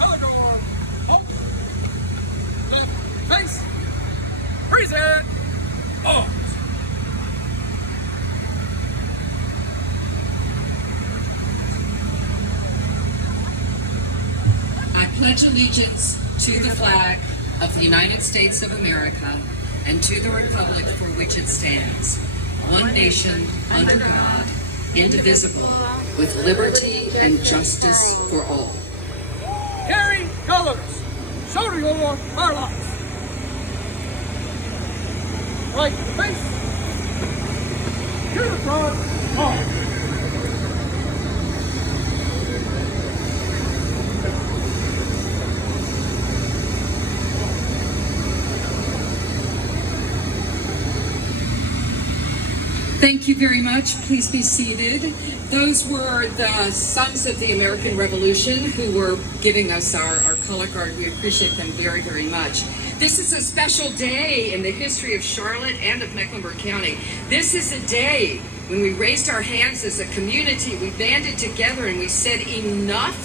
Color on. Hold. Left. Face. Freeze it. Oh. I pledge allegiance to the flag of the United States of America and to the republic for which it stands, one nation, under God, indivisible, with liberty and justice for all. Carry colors. Shoulder your firelocks. Right face. To the front. Oh. Thank you very much. Please be seated. Those were the Sons of the American Revolution who were giving us our color guard. We appreciate them very, very much. This is a special day in the history of Charlotte and of Mecklenburg County. This is a day when we raised our hands as a community. We banded together and we said enough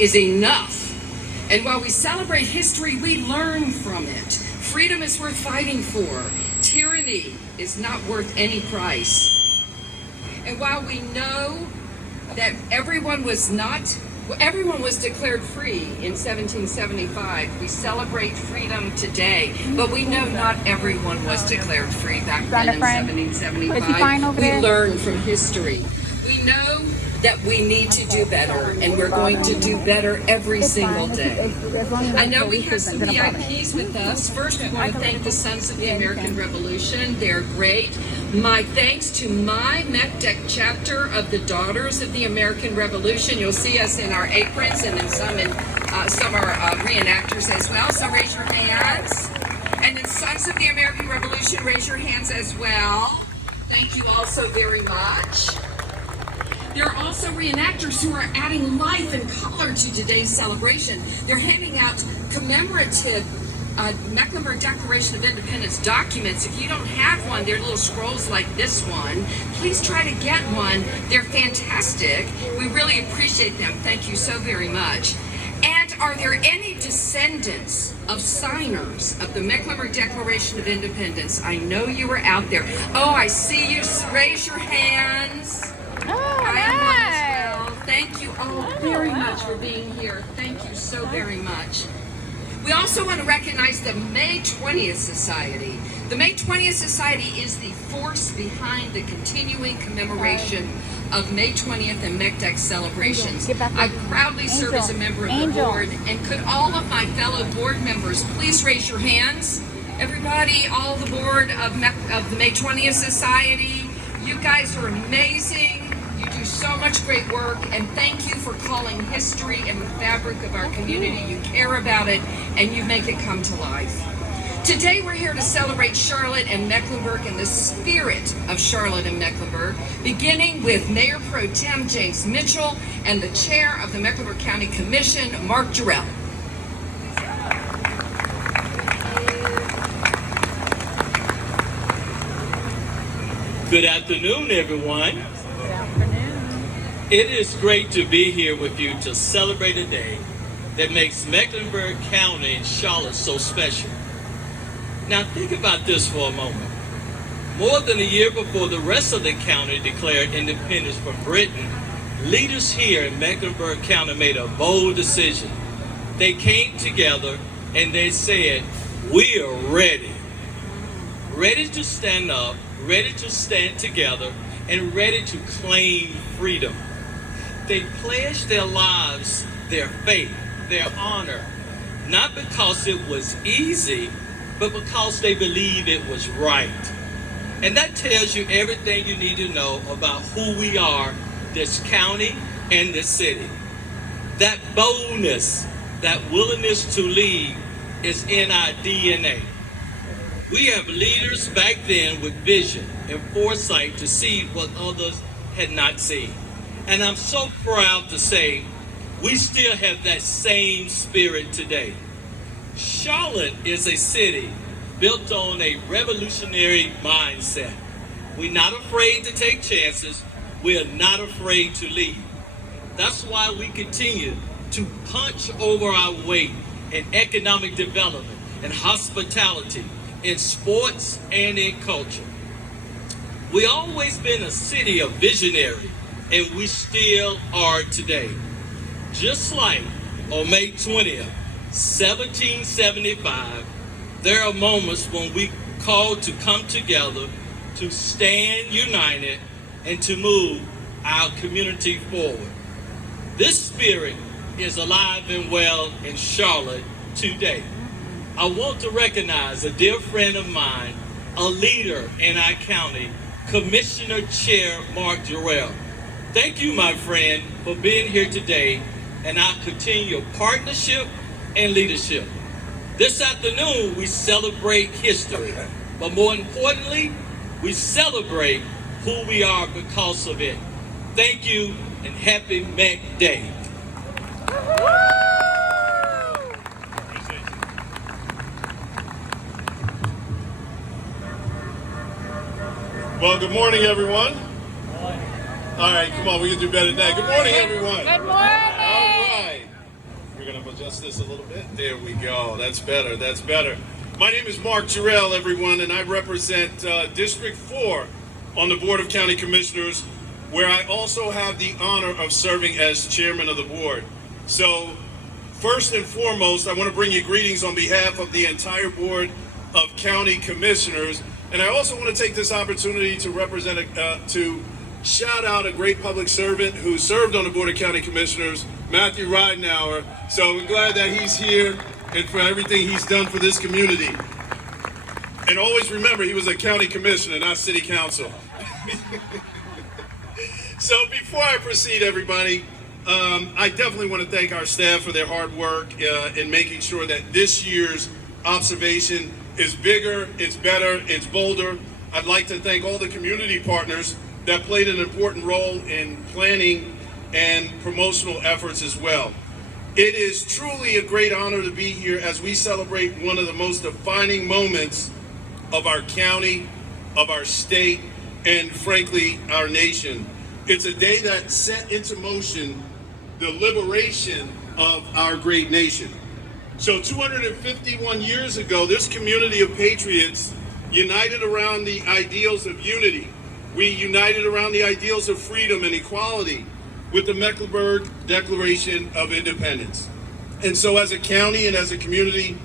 is enough. And while we celebrate history, we learn from it. Freedom is worth fighting for. Tyranny is not worth any price. And while we know that everyone was declared free in 1775, we celebrate freedom today, but we know not everyone was declared free back then in 1775. We learn from history. We know that we need to do better, and we're going to do better every single day. I know we have some VIPs with us. First, we want to thank the Sons of the American Revolution. They're great. My thanks to my MECDEC chapter of the Daughters of the American Revolution. You'll see us in our aprons, and then some are reenactors as well. So raise your hands. And then Sons of the American Revolution, raise your hands as well. Thank you all so very much. There are also reenactors who are adding life and color to today's celebration. They're handing out commemorative Mecklenburg Declaration of Independence documents. If you don't have one, they're little scrolls like this one. Please try to get one. They're fantastic. We really appreciate them. Thank you so very much. And are there any descendants of signers of the Mecklenburg Declaration of Independence? I know you are out there. Oh, I see you. Raise your hands. Well. Thank you all very much for being here. Thank you so very much. We also want to recognize the May 20th Society. The May 20th Society is the force behind the continuing commemoration of May 20th and MECDEC celebrations. I proudly serve as a member of the board, and could all of my fellow board members please raise your hands? Everybody, all the board of the May 20th Society, you guys are amazing. You do so much great work, and thank you for calling history and the fabric of our community. You care about it, and you make it come to life. Today we're here to celebrate Charlotte and Mecklenburg in the spirit of Charlotte and Mecklenburg, beginning with Mayor Pro Tem James Mitchell and the Chair of the Mecklenburg County Commission, Mark Jarrell. Good afternoon, everyone. It is great to be here with you to celebrate a day that makes Mecklenburg County and Charlotte so special. Now think about this for a moment. More than a year before the rest of the county declared independence from Britain, leaders here in Mecklenburg County made a bold decision. They came together and they said, we are ready. Ready to stand up, ready to stand together, and ready to claim freedom. They pledged their lives, their faith, their honor, not because it was easy, but because they believed it was right. And that tells you everything you need to know about who we are, this county and this city. That boldness, that willingness to lead is in our DNA. We have leaders back then with vision and foresight to see what others had not seen. And I'm so proud to say we still have that same spirit today. Charlotte is a city built on a revolutionary mindset. We're not afraid to take chances. We're not afraid to lead. That's why we continue to punch over our weight in economic development and hospitality, in sports and in culture. We always been a city of visionary, and we still are today. Just like on May 20th, 1775, there are moments when we call to come together, to stand united, and to move our community forward. This spirit is alive and well in Charlotte today. I want to recognize a dear friend of mine, a leader in our county, Commissioner Chair Mark Jarrell. Thank you, my friend, for being here today, and I continue your partnership and leadership. This afternoon, we celebrate history, but more importantly, we celebrate who we are because of it. Thank you, and happy Mac Day. Well, good morning, everyone. All right, come on, we can do better than that. Good morning, everyone. Good morning. All right. We're going to adjust this a little bit. There we go. That's better. That's better. My name is Mark Jarrell, everyone, and I represent District 4 on the Board of County Commissioners, where I also have the honor of serving as chairman of the board. So, first and foremost, I want to bring you greetings on behalf of the entire Board of County Commissioners. And I also want to take this opportunity to to shout out a great public servant who served on the Board of County Commissioners, Matthew Ridenauer. So we're glad that he's here and for everything he's done for this community. And always remember, he was a county commissioner, not city council. So before I proceed, everybody, I definitely want to thank our staff for their hard work in making sure that this year's observation is bigger, it's better, it's bolder. I'd like to thank all the community partners that played an important role in planning and promotional efforts as well. It is truly a great honor to be here as we celebrate one of the most defining moments of our county, of our state, and frankly, our nation. It's a day that set into motion the liberation of our great nation. So 251 years ago, this community of patriots united around the ideals of unity. We united around the ideals of freedom and equality with the Mecklenburg Declaration of Independence. And so as a county and as a community,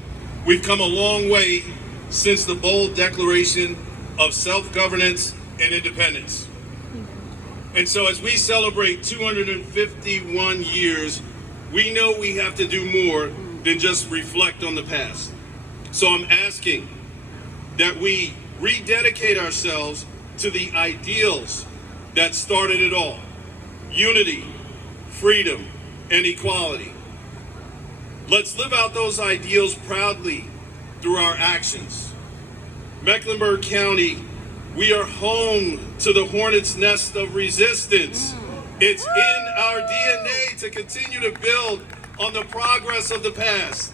we've come a long way since the bold declaration of self-governance and independence. And so as we celebrate 251 years, we know we have to do more than just reflect on the past. So I'm asking that we rededicate ourselves to the ideals that started it all: unity, freedom, and equality. Let's live out those ideals proudly through our actions. Mecklenburg County, we are home to the hornet's nest of resistance. It's in our DNA to continue to build on the progress of the past.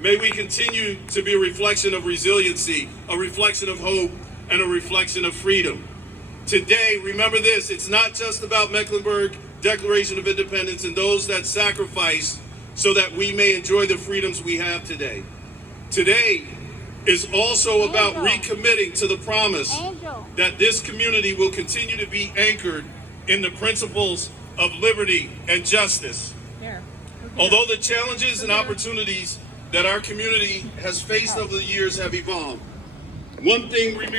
May we continue to be a reflection of resiliency, a reflection of hope, and a reflection of freedom. Today, remember this, it's not just about Mecklenburg Declaration of Independence and those that sacrifice so that we may enjoy the freedoms we have today. Today is also about recommitting to the promise that this community will continue to be anchored in the principles of liberty and justice. Although the challenges and opportunities that our community has faced over the years have evolved, one thing remains.